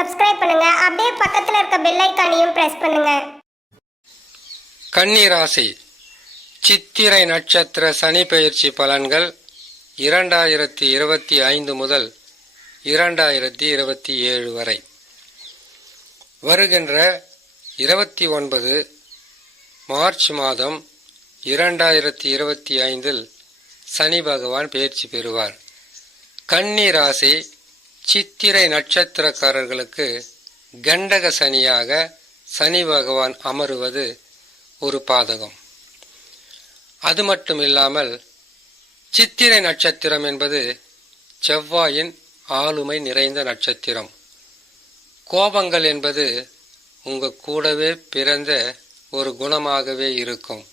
Subscribe பண்ணுங்க. அப்படியே பக்கத்துல இருக்க பெல் ஐகானையும் பிரஸ் பண்ணுங்க. கன்னி ராசி சித்திரை நட்சத்திர சனி பெயர்ச்சி பலன்கள் 2025 முதல் 2027 வரை. வருகின்ற 29 மார்ச் மாதம் 2025 சனி பகவான் பெயர்ச்சி பெறுவார். கன்னி ராசி சித்திரை நட்சத்திரக்காரர்களுக்கு கண்டக சனியாக சனி பகவான் அமருவது ஒரு பாதகம். அது மட்டுமில்லாமல் சித்திரை நட்சத்திரம் என்பது செவ்வாயின் ஆளுமை நிறைந்த நட்சத்திரம். கோபங்கள் என்பது உங்க கூடவே பிறந்த ஒரு குணமாகவே இருக்கும்.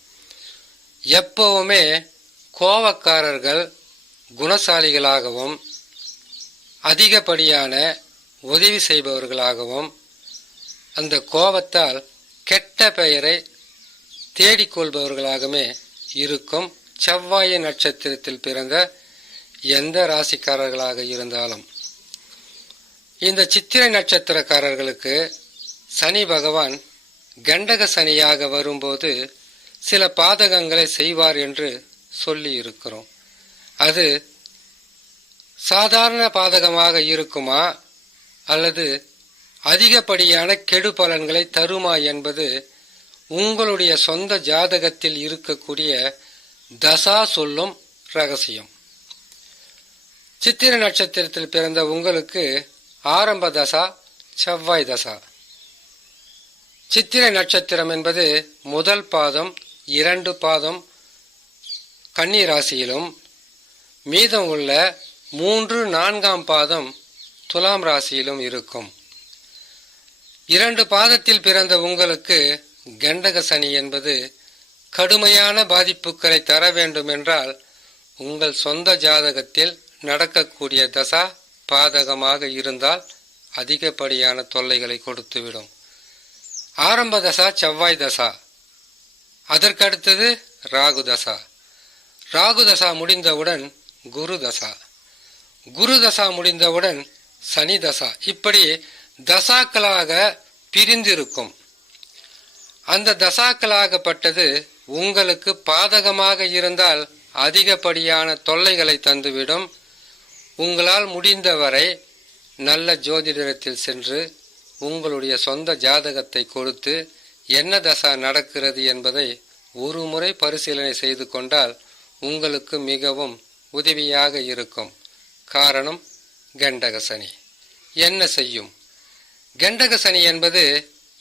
எப்பவுமே கோபக்காரர்கள் குணசாலிகளாகவும் அதிகப்படியான உதவி செய்பவர்களாகவும் அந்த கோபத்தால் கெட்ட பெயரை தேடிக்கொள்பவர்களாகவே இருக்கும் செவ்வாய் நட்சத்திரத்தில் பிறந்த எந்த ராசிக்காரர்களாக இருந்தாலும். இந்த சித்திரை நட்சத்திரக்காரர்களுக்கு சனி பகவான் கண்டக சனியாக வரும்போது சில பாதகங்களை செய்வார் என்று சொல்லி இருக்கிறோம். அது சாதாரண பாதகமாக இருக்குமா அல்லது அதிகப்படியான கெடு பலன்களை தருமா என்பது உங்களுடைய சொந்த ஜாதகத்தில் இருக்கக்கூடிய தசா சொல்லும் ரகசியம். சித்திரை நட்சத்திரத்தில் பிறந்த உங்களுக்கு ஆரம்ப தசா செவ்வாய் தசா. சித்திரை நட்சத்திரம் என்பது முதல் பாதம் 2 பாதம் கன்னி ராசியிலும் மீதம் உள்ள 3, 4ஆம் பாதம் துலாம் ராசியிலும் இருக்கும். 2 பாதத்தில் பிறந்த உங்களுக்கு கண்டக சனி என்பது கடுமையான பாதிப்புகளை தர வேண்டுமென்றால் உங்கள் சொந்த ஜாதகத்தில் நடக்கக்கூடிய தசா பாதகமாக இருந்தால் அதிகப்படியான தொல்லைகளை கொடுத்துவிடும். ஆரம்ப தசா செவ்வாய் தசா, அதற்கடுத்தது ராகு தசா. ராகு தசா முடிந்தவுடன் குரு தசா, குரு தசா முடிந்தவுடன் சனி தசா. இப்படி தசாக்களாக பிரிந்திருக்கும். அந்த தசாக்களாகப்பட்டது உங்களுக்கு பாதகமாக இருந்தால் அதிகப்படியான தொல்லைகளை தந்துவிடும். உங்களால் முடிந்தவரை நல்ல ஜோதிடத்தில் சென்று உங்களுடைய சொந்த ஜாதகத்தை கொடுத்து என்ன தசா நடக்கிறது என்பதை ஒரு முறை பரிசீலனை செய்து கொண்டால் உங்களுக்கு மிகவும் உதவியாக இருக்கும். காரணம் கண்டக சனி. என்ன செய்யும்? கண்டக சனி என்பது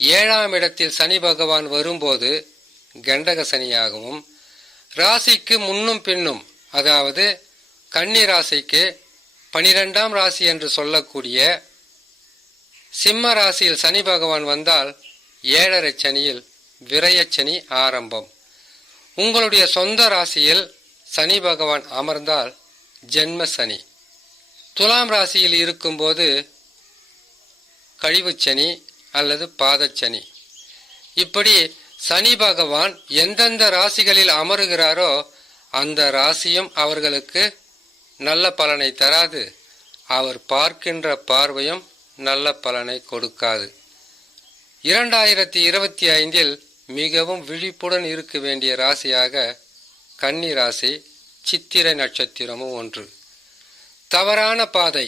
7ஆம் இடத்தில் சனி பகவான் வரும்போது கண்டக சனியாகவும், ராசிக்கு முன்னும் பின்னும், அதாவது கன்னி ராசிக்கு 12ஆம் ராசி என்று சொல்லக்கூடிய சிம்ம ராசியில் சனி பகவான் வந்தால் 7.5 சனியில் விரயச்சனி ஆரம்பம். உங்களுடைய சொந்த ராசியில் சனி பகவான் அமர்ந்தால் ஜென்ம சனி. துலாம் ராசியில் இருக்கும்போது கழிவுச்சனி அல்லது பாதச்சனி. இப்படி சனி பகவான் எந்தெந்த ராசிகளில் அமருகிறாரோ அந்த ராசியும் அவர்களுக்கு நல்ல பலனை தராது. அவர் பார்க்கின்ற பார்வையும் நல்ல பலனை கொடுக்காது. 2025 மிகவும் விழிப்புடன் இருக்க வேண்டிய ராசியாக கன்னி ராசி சித்திரை நட்சத்திரமும் ஒன்று. தவறான பாதை,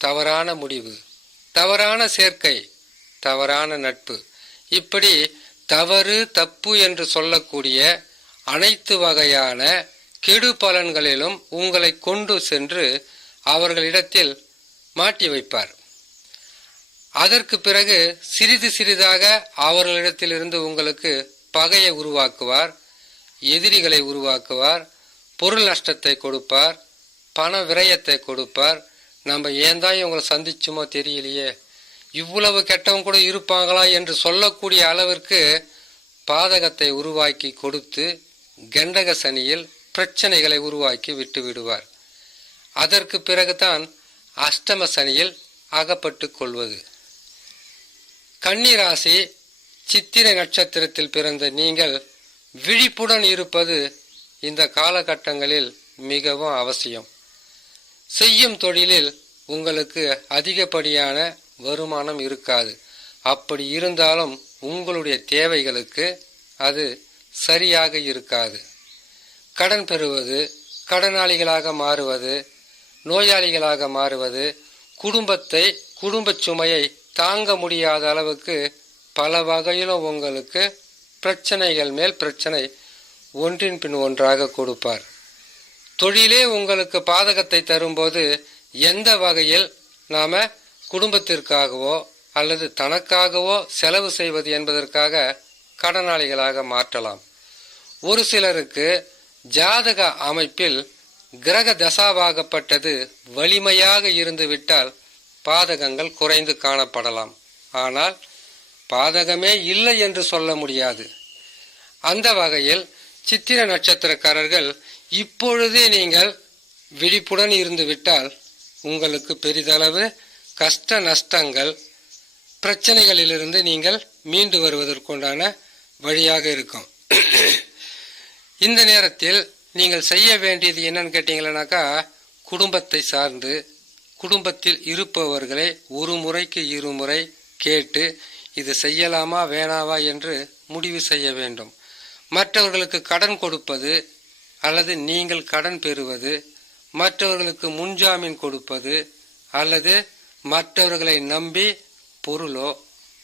தவறான முடிவு, தவறான சேர்க்கை, தவறான நட்பு, இப்படி தவறு தப்பு என்று சொல்லக்கூடிய அனைத்து வகையான கெடு பலன்களிலும் உங்களை கொண்டு சென்று அவர்களிடத்தில் மாட்டி வைப்பார். அதற்கு பிறகு சிறிது சிறிதாக அவர்களிடத்திலிருந்து உங்களுக்கு பகையை உருவாக்குவார், எதிரிகளை உருவாக்குவார், பொருள் நஷ்டத்தை கொடுப்பார், பண விரயத்தை கொடுப்பார். நம்ம ஏன்தான் இவங்களை சந்திச்சுமோ தெரியலையே, இவ்வளவு கெட்டவங்க கூட இருப்பாங்களா என்று சொல்லக்கூடிய அளவிற்கு பாதகத்தை உருவாக்கி கொடுத்து கண்டக சனியில் பிரச்சனைகளை உருவாக்கி விட்டு விடுவார். அதற்கு பிறகுதான் அஷ்டம சனியில் அகப்பட்டு கொள்வது. கன்னி ராசி சித்திரை நட்சத்திரத்தில் பிறந்த நீங்கள் விழிப்புடன் இருப்பது இந்த காலகட்டங்களில் மிகவும் அவசியம். செய்யும் தொழிலில் உங்களுக்கு அதிகப்படியான வருமானம் இருக்காது. அப்படி இருந்தாலும் உங்களுடைய தேவைகளுக்கு அது சரியாக இருக்காது. கடன் பெறுவது, கடனாளிகளாக மாறுவது, நோயாளிகளாக மாறுவது, குடும்ப சுமையை தாங்க முடியாத அளவுக்கு பல வகையிலும் உங்களுக்கு பிரச்சனைகள் மேல் பிரச்சனை ஒன்றின் பின் ஒன்றாக கொடுப்பார். தொழிலே உங்களுக்கு பாதகத்தை தரும்போது எந்த வகையில் நாம குடும்பத்திற்காகவோ அல்லது தனக்காகவோ செலவு செய்வது என்பதற்காக கடனாளிகளாக மாற்றலாம். ஒரு சிலருக்கு ஜாதக அமைப்பில் கிரக தசாவாகப்பட்டது வலிமையாக இருந்துவிட்டால் பாதகங்கள் குறைந்து காணப்படலாம். ஆனால் பாதகமே இல்லை என்று சொல்ல முடியாது. அந்த வகையில் சித்திர நட்சத்திரக்காரர்கள் இப்பொழுதே நீங்கள் விழிப்புடன் இருந்துவிட்டால் உங்களுக்கு பெரிதளவு கஷ்ட நஷ்டங்கள், பிரச்சனைகளிலிருந்து நீங்கள் மீண்டு வருவதற்குண்டான வழியாக இருக்கும். இந்த நேரத்தில் நீங்கள் செய்ய வேண்டியது என்னன்னு கேட்டீங்கன்னாக்கா, குடும்பத்தை சார்ந்து குடும்பத்தில் இருப்பவர்களை ஒரு முறைக்கு இருமுறை கேட்டு இது செய்யலாமா வேணாவா என்று முடிவு செய்ய வேண்டும். மற்றவர்களுக்கு கடன் கொடுப்பது அல்லது நீங்கள் கடன் பெறுவது, மற்றவர்களுக்கு முன்ஜாமீன் கொடுப்பது அல்லது மற்றவர்களை நம்பி பொருளோ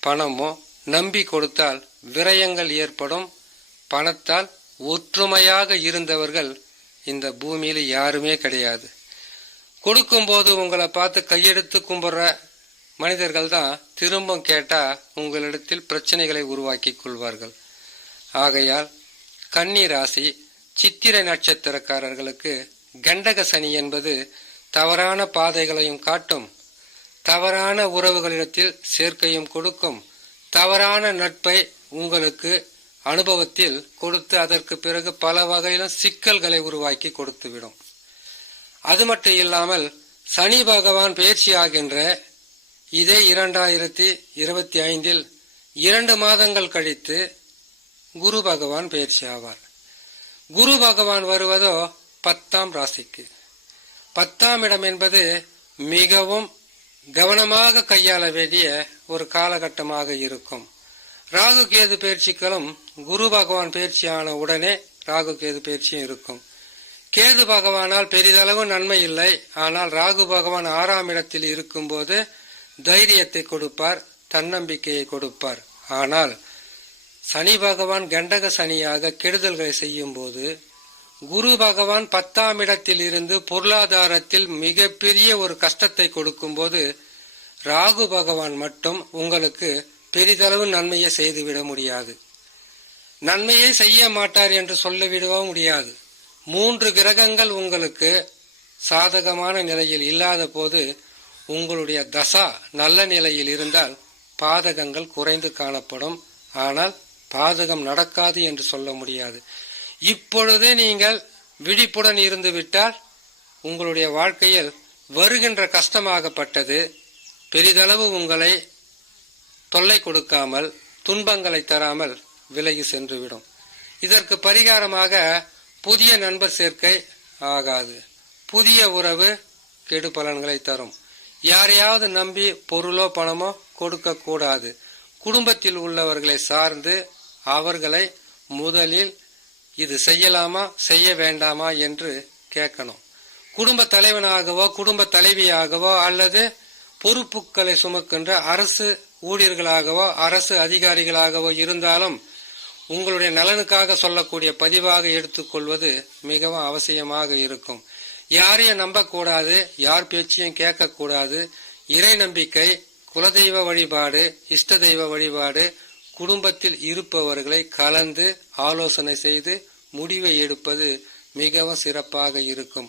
பணமோ நம்பி கொடுத்தால் விரயங்கள் ஏற்படும். பணத்தால் ஒற்றுமையாக இருந்தவர்கள் இந்த பூமியில் யாருமே கிடையாது. கொடுக்கும்போது உங்களை பார்த்து கையெடுத்து கும்பிடுற மனிதர்கள் தான் திரும்ப கேட்டா உங்களிடத்தில் பிரச்சனைகளை உருவாக்கி கொள்வார்கள். ஆகையால் கன்னி ராசி சித்திரை நட்சத்திரக்காரர்களுக்கு கண்டக சனி என்பது தவறான பாதைகளையும் காட்டும், தவறான உறவுகளிடத்தில் சேர்க்கையும் கொடுக்கும், தவறான நட்பை உங்களுக்கு அனுபவத்தில் கொடுத்து அதற்கு பிறகு பல வகையிலும் சிக்கல்களை உருவாக்கி கொடுத்துவிடும். அது மட்டும் இல்லாமல் சனி பகவான் பயிற்சி ஆகின்ற இதே 2025 2 மாதங்கள் கழித்து குரு பகவான் பயிற்சி ஆவார். குரு பகவான் வருவதோ 10ஆம் ராசிக்கு. 10ஆம் இடம் என்பது மிகவும் கவனமாக கையாள வேண்டிய ஒரு காலகட்டமாக இருக்கும். ராகு கேது பயிற்சிகளும் குரு பகவான் பயிற்சியான உடனே ராகு கேது பயிற்சியும் இருக்கும். கேது பகவானால் பெரிதளவு நன்மை இல்லை. ஆனால் ராகு பகவான் 6ஆம் இடத்தில் இருக்கும்போது தைரியத்தை கொடுப்பார், தன்னம்பிக்கையை கொடுப்பார். ஆனால் சனி பகவான் கண்டக சனியாக கெடுதல்களை செய்யும் போது, குரு பகவான் 10ஆம் இடத்தில் இருந்து பொருளாதாரத்தில் மிகப்பெரிய ஒரு கஷ்டத்தை கொடுக்கும் போது, ராகு பகவான் மட்டும் உங்களுக்கு பெரிதளவு நன்மையை செய்துவிட முடியாது. நன்மையை செய்ய மாட்டார் என்று சொல்லிவிடவும் முடியாது. 3 கிரகங்கள் உங்களுக்கு சாதகமான நிலையில் இல்லாத போது, உங்களுடைய தசா நல்ல நிலையில் இருந்தால் பாதகங்கள் குறைந்து காணப்படும். ஆனால் பாதகம் நடக்காது என்று சொல்ல முடியாது. இப்பொழுதே நீங்கள் விழிப்புடன் இருந்துவிட்டால் உங்களுடைய வாழ்க்கையில் வருகின்ற கஷ்டமாகப்பட்டது பெரிதளவு உங்களை தொல்லை கொடுக்காமல், துன்பங்களை தராமல் விலகி சென்றுவிடும். இதற்கு பரிகாரமாக புதிய நண்பர் சேர்க்கை ஆகாது. புதிய உறவு கெடு பலன்களை தரும். யாரையாவது நம்பி பொருளோ பணமோ கொடுக்க கூடாது. குடும்பத்தில் உள்ளவர்களை சார்ந்து அவர்களை முதலில் இது செய்யலாமா செய்ய வேண்டாமா என்று கேட்கணும். குடும்ப தலைவனாகவோ குடும்ப தலைவியாகவோ அல்லது பொறுப்புகளை சுமக்கின்ற அரசு ஊழியர்களாகவோ அரசு அதிகாரிகளாகவோ இருந்தாலும் உங்களுடைய நலனுக்காக சொல்லக்கூடிய பதிவாக எடுத்துக்கொள்வது மிகவும் அவசியமாக இருக்கும். யாரையும் நம்பக்கூடாது, யார் பேச்சையும் கேட்கக்கூடாது. இறை நம்பிக்கை, குலதெய்வ வழிபாடு, இஷ்ட தெய்வ வழிபாடு, குடும்பத்தில் இருப்பவர்களை கலந்து ஆலோசனை செய்து முடிவை எடுப்பது மிகவும் சிறப்பாக இருக்கும்.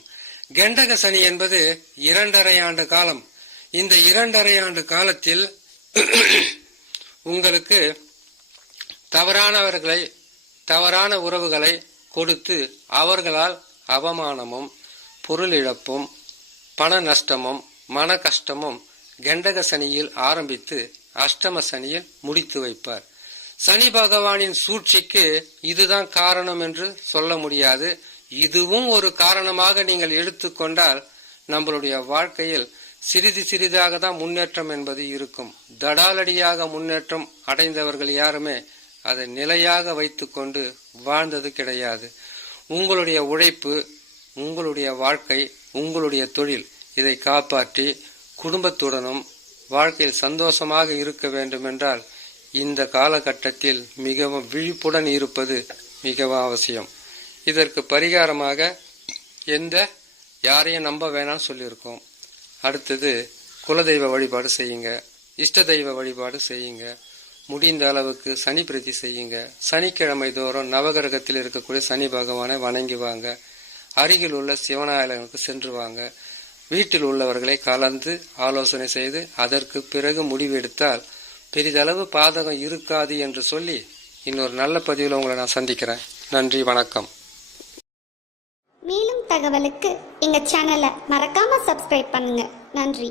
கண்டக சனி என்பது 2.5 ஆண்டு காலம். இந்த 2.5 ஆண்டு காலத்தில் உங்களுக்கு தவறான உறவுகளை கொடுத்து அவர்களால் அவமானமும் பொருள் இழப்பும் பண நஷ்டமும் மன கஷ்டமும் கண்டக சனியில் ஆரம்பித்து அஷ்டம சனியில் முடித்து வைப்பார். சனி பகவானின் சூழ்ச்சிக்கு இதுதான் காரணம் என்று சொல்ல முடியாது. இதுவும் ஒரு காரணமாக நீங்கள் எடுத்துக்கொண்டால் நம்மளுடைய வாழ்க்கையில் சிறிது சிறிதாக தான் முன்னேற்றம் என்பது இருக்கும். தடாலடியாக முன்னேற்றம் அடைந்தவர்கள் யாருமே அதை நிலையாக வைத்துக்கொண்டு வாழ்ந்தது கிடையாது. உங்களுடைய உழைப்பு, உங்களுடைய வாழ்க்கை, உங்களுடைய தொழில் இதை காப்பாற்றி குடும்பத்துடனும் வாழ்க்கையில் சந்தோஷமாக இருக்க வேண்டும் என்றால் இந்த காலகட்டத்தில் மிகவும் விழிப்புடன் இருப்பது மிகவும் அவசியம். இதற்கு பரிகாரமாக யாரையும் நம்ப வேணாம்னு சொல்லியிருக்கோம். அடுத்தது குலதெய்வ வழிபாடு செய்யுங்க, இஷ்ட தெய்வ வழிபாடு செய்யுங்க. முடிந்த அளவுக்கு சனி பிரதி செய்யுங்க. சனிக்கிழமை தோறும் நவகிரகத்தில் இருக்கக்கூடிய சனி பகவானை வணங்கி வாங்க. அருகில் உள்ள சிவனாலயங்களுக்கு சென்று வாங்க. வீட்டில் உள்ளவர்களை கலந்து ஆலோசனை செய்து அதற்கு பிறகு முடிவெடுத்தால் பெரிதளவு பாதகம் இருக்காது என்று சொல்லி இன்னொரு நல்ல பதிவில் உங்களை நான் சந்திக்கிறேன். நன்றி, வணக்கம். மேலும் தகவலுக்கு எங்க சேனலை மறக்காம சப்ஸ்கிரைப் பண்ணுங்க. நன்றி.